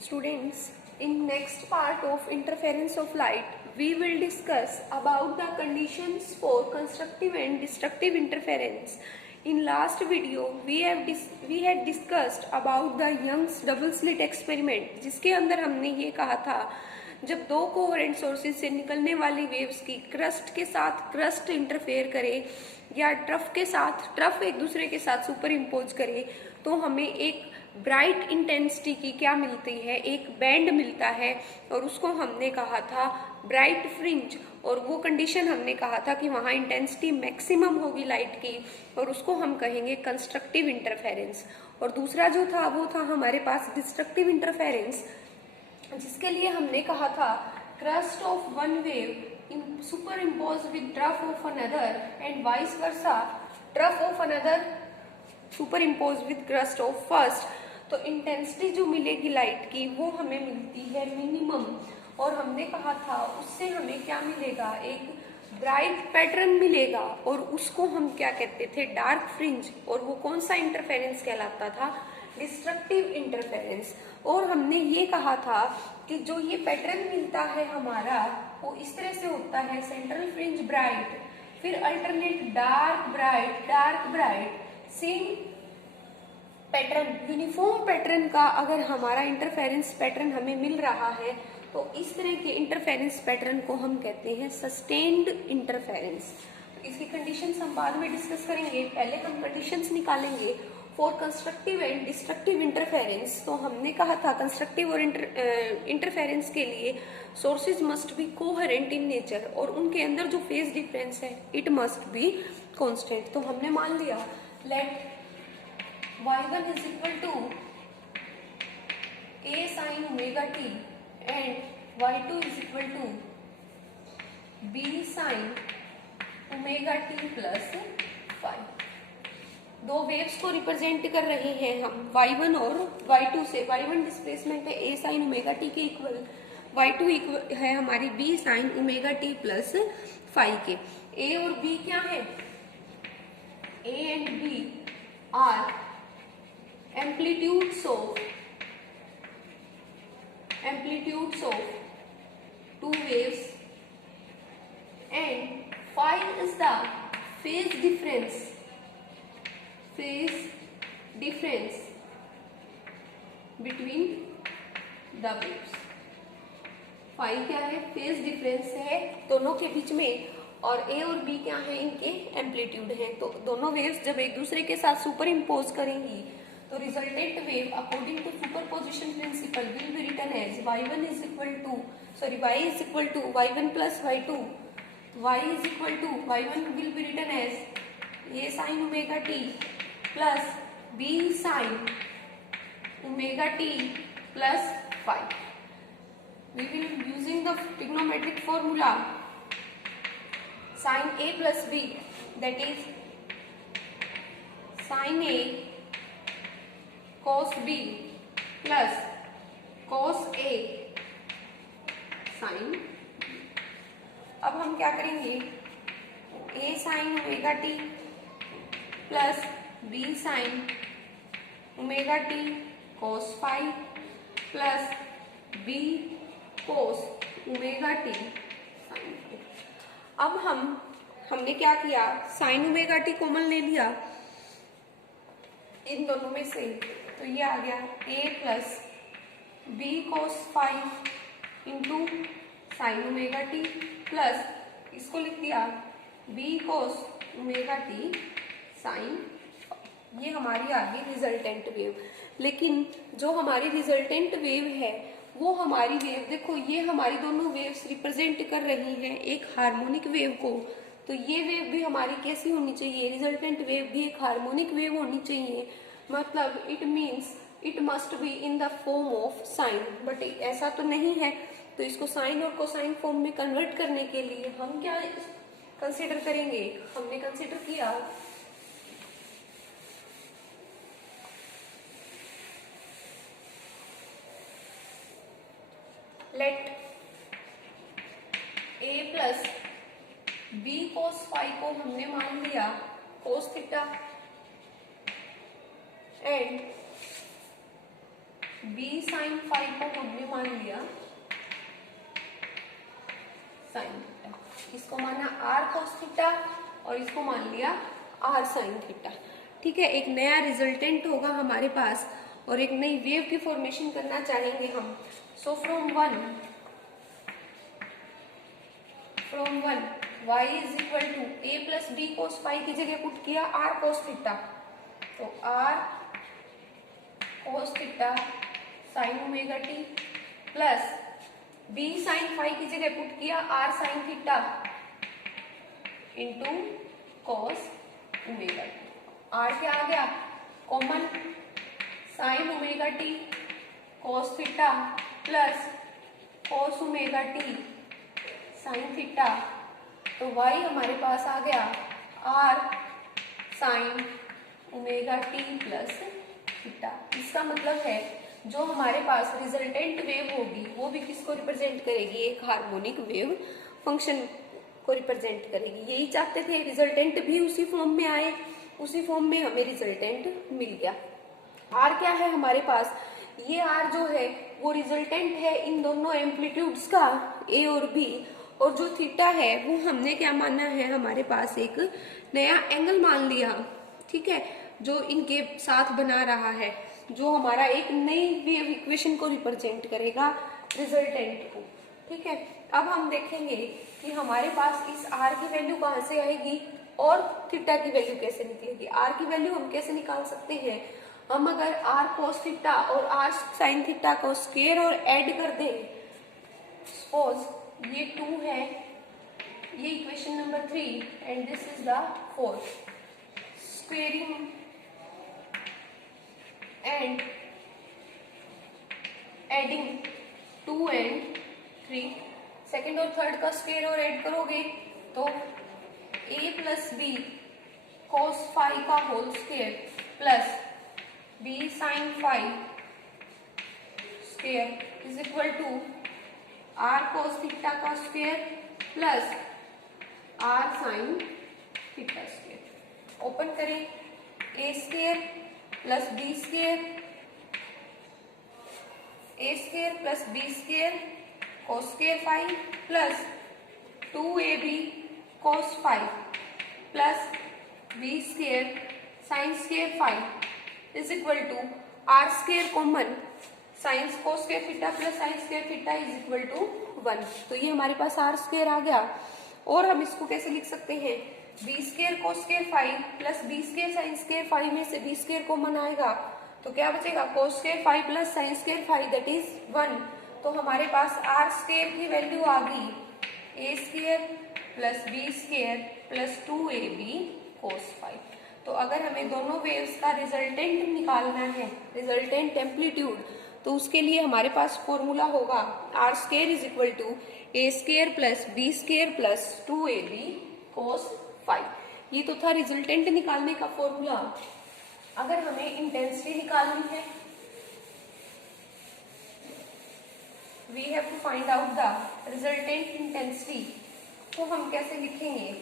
Students, in next part of interference of light, we will discuss about the conditions for constructive and destructive interference. In last video, we had discussed about the Young's double slit experiment, जिसके अंदर हमने ये कहा था जब दो coherent sources से निकलने वाली वेव्स की क्रस्ट के साथ क्रस्ट इंटरफेयर करे या ट्रफ के साथ ट्रफ एक दूसरे के साथ सुपर इम्पोज करे तो हमें एक ब्राइट इंटेंसिटी की क्या मिलती है, एक बैंड मिलता है और उसको हमने कहा था ब्राइट फ्रिंज। और वो कंडीशन हमने कहा था कि वहाँ इंटेंसिटी मैक्सिमम होगी लाइट की और उसको हम कहेंगे कंस्ट्रक्टिव इंटरफेरेंस। और दूसरा जो था वो था हमारे पास डिस्ट्रक्टिव इंटरफेरेंस, जिसके लिए हमने कहा था crust of one wave super impose with trough of another and vice versa, trough of another super impose with crust of first. तो इंटेंसिटी जो मिलेगी लाइट की वो हमें मिलती है मिनिमम, और हमने कहा था उससे हमें क्या मिलेगा, एक ब्राइट पैटर्न मिलेगा और उसको हम क्या कहते थे, डार्क फ्रिंज। और वो कौन सा इंटरफेरेंस कहलाता था, डिस्ट्रक्टिव इंटरफेरेंस। और हमने ये कहा था कि जो ये पैटर्न मिलता है हमारा वो इस तरह से होता है, सेंट्रल फ्रिंज ब्राइट, फिर alternate dark bright, same pattern, uniform pattern का अगर हमारा इंटरफेरेंस पैटर्न हमें मिल रहा है तो इस तरह के इंटरफेरेंस पैटर्न को हम कहते हैं सस्टेन्ड इंटरफेरेंस। तो इसकी कंडीशंस हम बाद में डिस्कस करेंगे, पहले हम कंडीशंस निकालेंगे for constructive and destructive interference. तो हमने कहा था कंस्ट्रक्टिव और इंटरफेरेंस के लिए sources must be coherent in nature और उनके अंदर जो फेज डिफरेंस है इट मस्ट बी कॉन्स्टेंट। तो हमने मान लिया late y1 is equal to a sin omega t and y2 is equal to b sin omega t plus phi। दो वेव्स को रिप्रेजेंट कर रहे हैं हम y1 और y2 से। y1 डिस्प्लेसमेंट है a sin omega t के इक्वल, y2 है हमारी b sin omega t plus phi के। a और b क्या है, a and b are amplitudes of two waves and phi is the phase difference between the waves। phi क्या है, phase difference है दोनों के बीच में, और a और b क्या है, इनके एम्पलीट्यूड हैं। तो दोनों वेव्स जब एक दूसरे के साथ सुपर इम्पोज करेंगी तो resultant wave according to superposition principle will be written as y1 is equal to y is equal to y1 plus y2, y is equal to y1 will be written as a sin omega t plus b sin omega t plus phi। We will using the trigonometric formula sin a plus b, that is sin a cos b plus cos a sin। अब हम क्या करेंगे, a sin omega t plus b sin omega t cos phi plus b cos omega t sin phi। अब हमने क्या किया, sin omega T common ले लिया इन दोनों में से, तो ये आ गया a plus B cos phi into sine omega t plus इसको लिख दिया b cos omega t sine. ये हमारी आ गई रिजल्टेंट वेव। लेकिन जो हमारी रिजल्टेंट वेव है वो हमारी वेव, देखो ये हमारी दोनों वेव्स रिप्रेजेंट कर रही हैं एक हार्मोनिक वेव को, तो ये वेव भी हमारी कैसी होनी चाहिए, रिजल्टेंट वेव भी एक हार्मोनिक वेव होनी चाहिए। मतलब it means it must be in the form of sine, but ऐसा तो नहीं है। तो इसको साइन और कोसाइन फॉर्म में कन्वर्ट करने के लिए हम क्या कंसीडर करेंगे, हमने कंसीडर किया let a plus b cos phi को हमने मान लिया cos theta and b sine five को हमने मान लिया साइन थीटा, इसको माना आर कोस थीटा और इसको मान लिया आर साइन थीटा। ठीक है, एक नया रिजल्टेंट होगा हमारे पास और एक नई वेव की फॉर्मेशन करना चाहेंगे हम। So from one y is equal to a plus B cos five की जगह पुट किया आर कोस थीटा, तो r cos theta sine omega t plus b sine five की जगह पुट किया r sine theta into cos omega t. R क्या आ गया common, sine omega t cos theta plus cos omega t sine theta, तो y हमारे पास आ गया r sine omega t plus theta. इसका मतलब है जो हमारे पास रिजल्टेंट वेव होगी वो भी किसको रिप्रेजेंट करेगी, एक हार्मोनिक वेव फंक्शन को रिप्रेजेंट करेगी। यही चाहते थे, रिजल्टेंट भी उसी फॉर्म में आए, उसी फॉर्म में हमें रिजल्टेंट मिल गया। आर क्या है हमारे पास, ये आर जो है वो रिजल्टेंट है इन दोनों एम्पलीट्यूड्स का ए और बी, और जो थीटा है वो हमने क्या माना है, हमारे पास एक नया एंगल मान लिया। ठीक है, जो इनके साथ बना रहा है, जो हमारा एक नई वेव इक्वेशन को रिप्रेजेंट करेगा रिजल्टेंट को। ठीक है, अब हम देखेंगे कि हमारे पास इस आर की वैल्यू कहाँ से आएगी और थीटा की वैल्यू कैसे निकलेगी। आर की वैल्यू हम कैसे निकाल सकते हैं, हम अगर आर कोस थीटा और आर साइन थीटा को स्क्वायर और ऐड कर दें, सपोज ये 2 है, ये equation number 3 and this is the 4, squaring and adding 2 and 3, second और थर्ड का स्क्वायर और ऐड करोगे तो a plus B cos phi का whole square plus b sine phi square is equal to R cos theta का square plus R sine theta square. Open करें, A square plus B square, A square plus B square cos square phi plus 2ab cos phi plus B square sine square phi is equal to R square common, sine cos square theta plus sine square theta is equal to 1। तो ये हमारे पास R square आ गया, और हम इसको कैसे लिख सकते हैं, B square cos square phi plus B square sine square phi में से बी स्क्वायर कॉमन आएगा तो क्या बचेगा, cos square phi plus sine square phi that is 1। तो हमारे पास आर स्क्वायर की वैल्यू आ गई A square plus B square plus 2ab cos phi. तो अगर हमें दोनों वेव्स का रिजल्टेंट निकालना है, रिजल्टेंट एम्पलीट्यूड, तो उसके लिए हमारे पास फॉर्मूला होगा r square is equal to a square plus B square plus 2ab cos five. ये तो था रिजल्टेंट निकालने का फॉर्मूला। अगर हमें इंटेंसिटी निकालनी है, we have to find out the resultant intensity, तो हम कैसे लिखेंगे,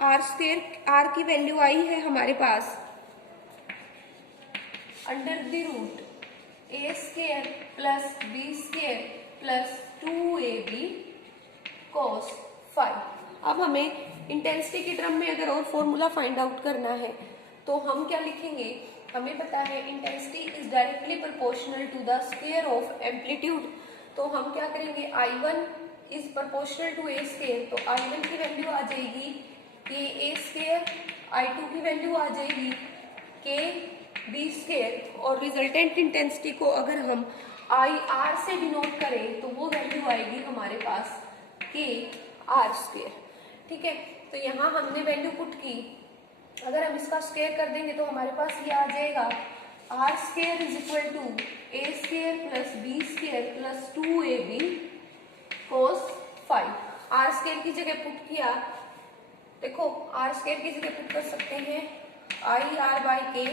आर स्क्वायर, आर की वैल्यू आई है हमारे पास under the root A square plus B square plus 2ab cos phi. अब हमें इंटेंसिटी के टर्म में अगर और फॉर्मूला फाइंड आउट करना है तो हम क्या लिखेंगे, हमें पता है intensity is directly proportional to the square of amplitude. तो हम क्या करेंगे, I1 is proportional to a square, तो I1 की वैल्यू आ जाएगी के ए स्क्वायर, I2 की वैल्यू आ जाएगी के बी स्क्वायर, और रिजल्टेंट इंटेंसिटी को अगर हम आई आर से डिनोट करें तो वो वैल्यू आएगी हमारे पास के आर स्क्वायर। ठीक है, तो यहाँ हमने वैल्यू पुट की, अगर हम इसका स्क्वायर कर देंगे तो हमारे पास ये आ जाएगा r square is equal to a square plus B square plus 2ab cos five. R square की जगह पुट किया, देखो आर स्क्वायर की जगह पुट कर सकते हैं आई आर बाई के,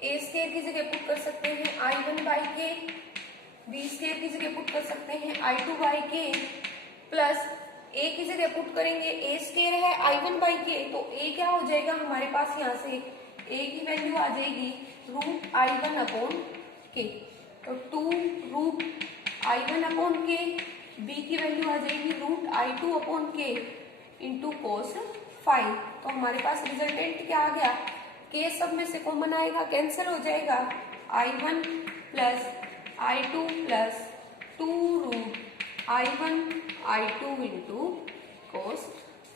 ए स्क्वायर की जगह पुट कर सकते हैं I1 बाई के, बी स्क्वायर की जगह पुट कर सकते हैं I2 बाई के, प्लस ए की जगह पुट करेंगे ए स्क्वायर है I1 बाई के, तो ए क्या हो जाएगा हमारे पास यहाँ से ए की वैल्यू आ जाएगी √i1/k, तो 2√i1/k, बी की वैल्यू आ जाएगी √i2/k इंटू cos फाई। तो हमारे पास रिजल्टेंट क्या आ गया, के सब में से कॉमन आएगा, कैंसिल हो जाएगा, i1 plus i2 plus 2√i1/i2 into cos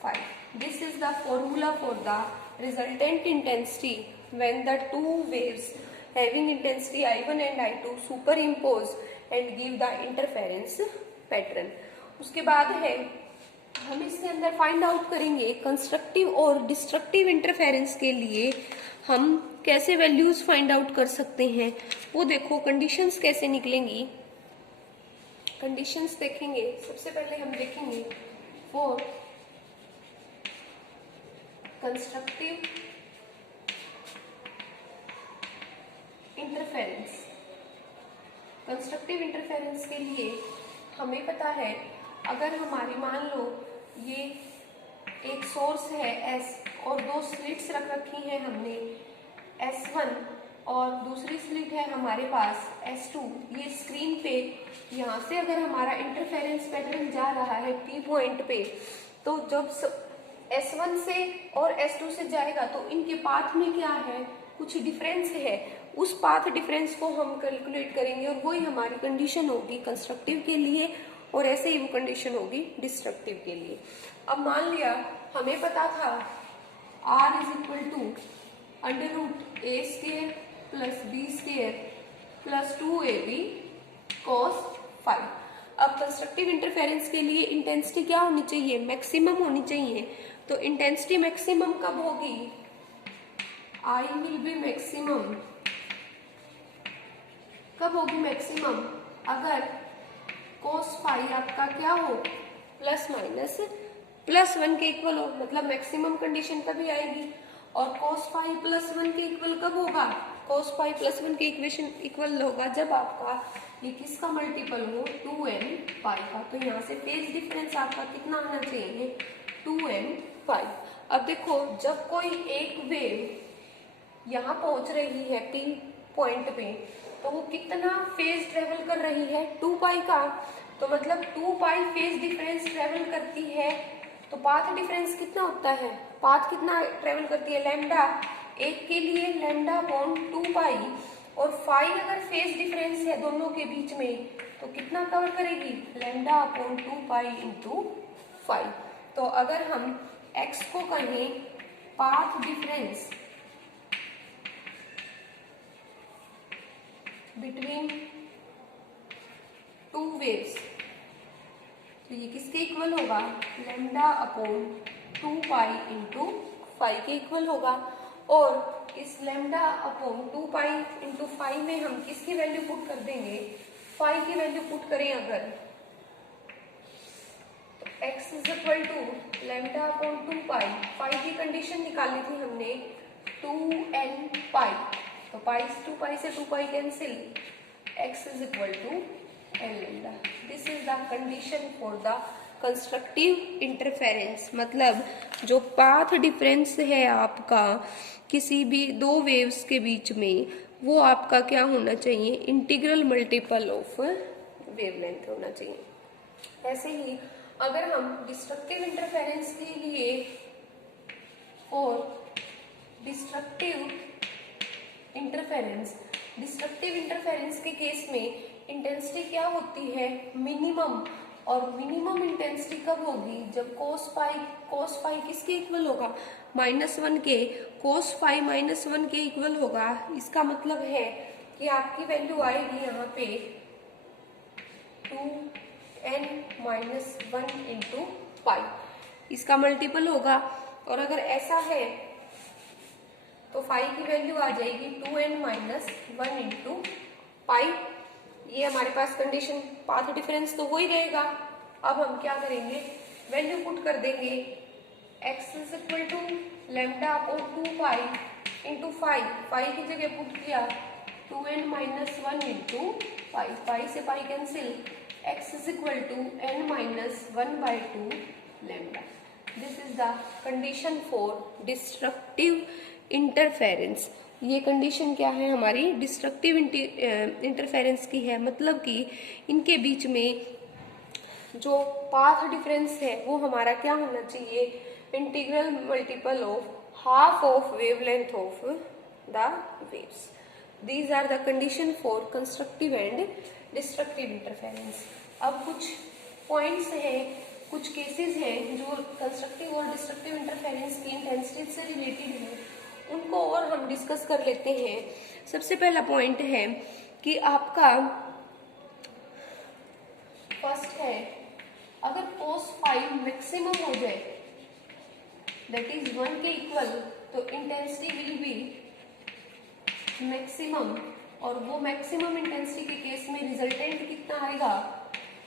phi. This is the formula for the resultant intensity when the two waves having intensity i1 and i2 superimpose and give the interference pattern। उसके बाद है हम इसके अंदर find out करेंगे constructive और destructive interference के लिए हम कैसे वैल्यूज फाइंड आउट कर सकते हैं। वो देखो कंडीशंस कैसे निकलेंगी, कंडीशंस देखेंगे। सबसे पहले हम देखेंगे for constructive interference. Constructive interference के लिए हमें पता है, अगर हमारी मान लो ये एक सोर्स है S और दो स्लिट्स रख रखी हैं हमने S1 और दूसरी स्लिट है हमारे पास S2, ये स्क्रीन पे यहाँ से अगर हमारा इंटरफेरेंस पैटर्न जा रहा है P पॉइंट पे, तो जब S1 से और S2 से जाएगा तो इनके पाथ में क्या है, कुछ डिफरेंस है, उस पाथ डिफरेंस को हम कैलकुलेट करेंगे और वही हमारी कंडीशन होगी कंस्ट्रक्टिव के लिए, और ऐसे ही वो कंडीशन होगी डिस्ट्रक्टिव के लिए। अब मान लिया हमें पता था R = √a² plus b² plus 2ab cos phi. अब कंस्ट्रक्टिव इंटरफेरेंस के लिए इंटेंसिटी क्या होनी चाहिए, मैक्सिमम होनी चाहिए। तो इंटेंसिटी मैक्सिमम कब होगी, I विल बी मैक्सिमम, कब होगी मैक्सिमम, अगर cos फाई आपका क्या हो, ±+1 के इक्वल हो, मतलब मैक्सिमम कंडीशन तभी आएगी। और cos फाई +1 के इक्वल कब होगा, cos फाई +1 के इक्वेशन इक्वल होगा जब आपका ये किसका मल्टीपल हो, 2n पाई का। तो यहाँ से फेज डिफरेंस आपका कितना आना चाहिए, 2n पाई। अब देखो जब कोई एक वेव यहाँ पहुंच रही है P पॉइंट पे, तो वो कितना फेज ट्रेवल कर रही है, 2 पाई का। तो मतलब 2 पाई फेज डिफरेंस ट्रेवल करती है, तो पाथ डिफरेंस कितना होता है, पाथ कितना ट्रेवल करती है, लैम्डा, एक के लिए λ/2 पाई, और फाई अगर फेज डिफरेंस है दोनों के बीच में तो कितना कवर करेगी, λ/2 पाई इंटू फाई। तो अगर हम x को कहें path difference between two waves, तो ये किसके इक्वल होगा, λ/2 पाई इंटू फाई के इक्वल होगा। और इस λ/2 पाई इंटू फाई में हम किसकी वैल्यू पुट कर देंगे, फाई की वैल्यू पुट करें अगर, तो x = λ/2 पाई, फाई की कंडीशन निकाली थी हमने 2n पाई, तो 2 पाई से 2 पाई cancel, x = n। This is the condition for the constructive interference. मतलब जो पाथ डिफरेंस है आपका किसी भी दो वेव्स के बीच में, वो आपका क्या होना चाहिए, इंटीग्रल मल्टीपल ऑफ वेवलेंथ होना चाहिए। ऐसे ही अगर हम डिस्ट्रक्टिव इंटरफेरेंस के लिए और डिस्ट्रक्टिव इंटरफेरेंस के केस में इंटेंसिटी क्या होती है, मिनिमम। और मिनिमम इंटेंसिटी कब होगी, जब cos फाई किसके इक्वल होगा, -1 के, cos फाई -1 के इक्वल होगा। इसका मतलब है कि आपकी वैल्यू आएगी यहाँ पे 2n-1 इंटू पाई, इसका मल्टीपल होगा। और अगर ऐसा है तो फाई की वैल्यू आ जाएगी 2n-1 इंटू पाई। ये हमारे पास कंडीशन, पाथ डिफरेंस तो हो ही रहेगा। अब हम क्या करेंगे, वैल्यू पुट कर देंगे, x = λ/2 pi into phi, phi की जगह पुट किया 2n-1 इंटू पाई, पाई से pi cancel, x = n-1/2 lambda. This is the condition for destructive interference. ये कंडीशन क्या है हमारी, डिस्ट्रक्टिव इंटरफेरेंस की है, मतलब कि इनके बीच में जो पाथ डिफरेंस है वो हमारा क्या होना चाहिए, integral multiple of half of wavelength of the waves. These are the condition for constructive and destructive interference. अब कुछ पॉइंट्स हैं, कुछ केसेस हैं जो कंस्ट्रक्टिव और डिस्ट्रक्टिव इंटरफेरेंस की इंटेंसिटी से रिलेटेड है, उनको और हम डिस्कस कर लेते हैं। सबसे पहला पॉइंट है कि आपका फर्स्ट है, अगर cos फाइव मैक्सिमम हो जाए, दैट इज 1 के इक्वल, तो इंटेंसिटी विल बी मैक्सिमम, और वो मैक्सिमम इंटेंसिटी के केस में रिजल्टेंट कितना आएगा,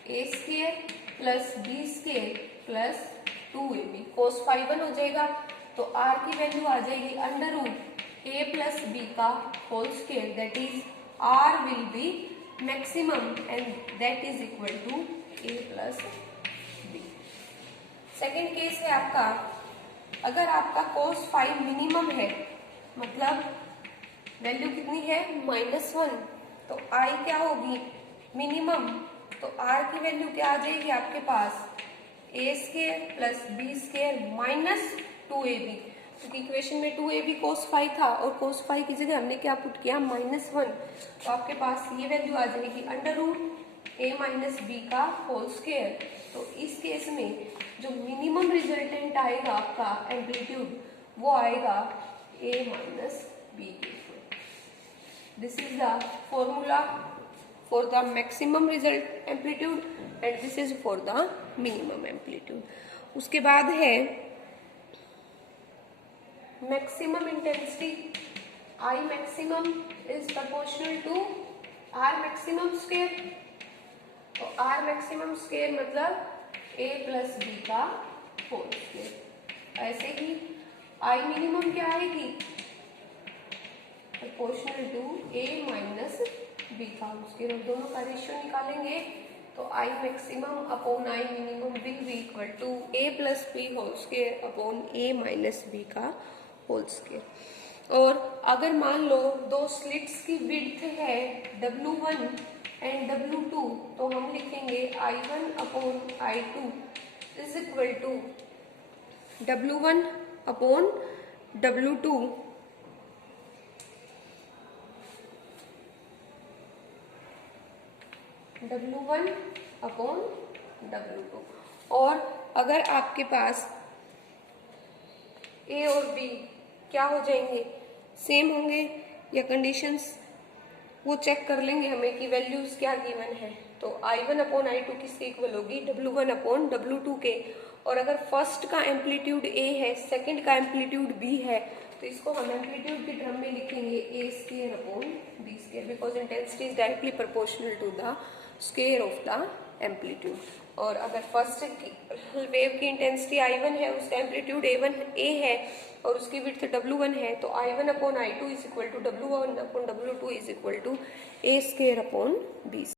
a square plus b square plus 2ab। cos five 1 हो जाएगा तो r की वैल्यू आ जाएगी under root a plus b का whole square, that is r will be maximum and that is equal to a plus b. Second case है आपका, अगर आपका cos फाइव मिनिमम है, मतलब वैल्यू कितनी है -1, तो i क्या होगी मिनिमम, तो r की वैल्यू क्या आ जाएगी आपके पास, a square plus b square minus 2ab, क्योंकि इक्वेशन में 2ab cos फाइव था और cos फाइव की जगह हमने क्या पुट किया -1, तो आपके पास ये वैल्यू आ जाएगी under root a minus b का होल स्केयर। तो इस केस में जो मिनिमम रिजल्टेंट आएगा आपका एम्पलीट्यूड, वो आएगा a minus b. This is the formula for the maximum resultant amplitude and this is for the minimum amplitude. उसके बाद है maximum intensity, I maximum is proportional to R maximum square, तो R maximum square मतलब A plus b का whole square. ऐसे ही I minimum क्या आएगी, proportional to A minus b का होल स्क्वायर, और दोनों का रेशियो निकालेंगे तो I maximum upon I minimum will be equal to A plus b whole square upon A minus b का होल स्क्वायर। और अगर मान लो दो स्लिट्स की विड्थ है W1 एंड W2, तो हम लिखेंगे I1 upon I2 is equal to W1 upon W2 W1 upon W2। और अगर आपके पास A और B क्या हो जाएंगे, सेम होंगे या कंडीशंस वो चेक कर लेंगे हमें कि वैल्यूज क्या गिवन है, तो I1 अपॉन I2 किसके इक्वल होगी, W1 अपॉन W2 के। और अगर फर्स्ट का एम्पलीट्यूड A है, सेकंड का एम्पलीट्यूड B है, तो इसको हम एम्पलीट्यूड के टर्म में लिखेंगे A square upon B square, because intensity is directly proportional to the square of the amplitude. और अगर फर्स्ट वेव की इंटेंसिटी I1 है, उसका एम्पलीट्यूड A है और उसकी विड्थ W1 है, तो I1 upon I2 is equal to W1 upon W2 is equal to A square upon B।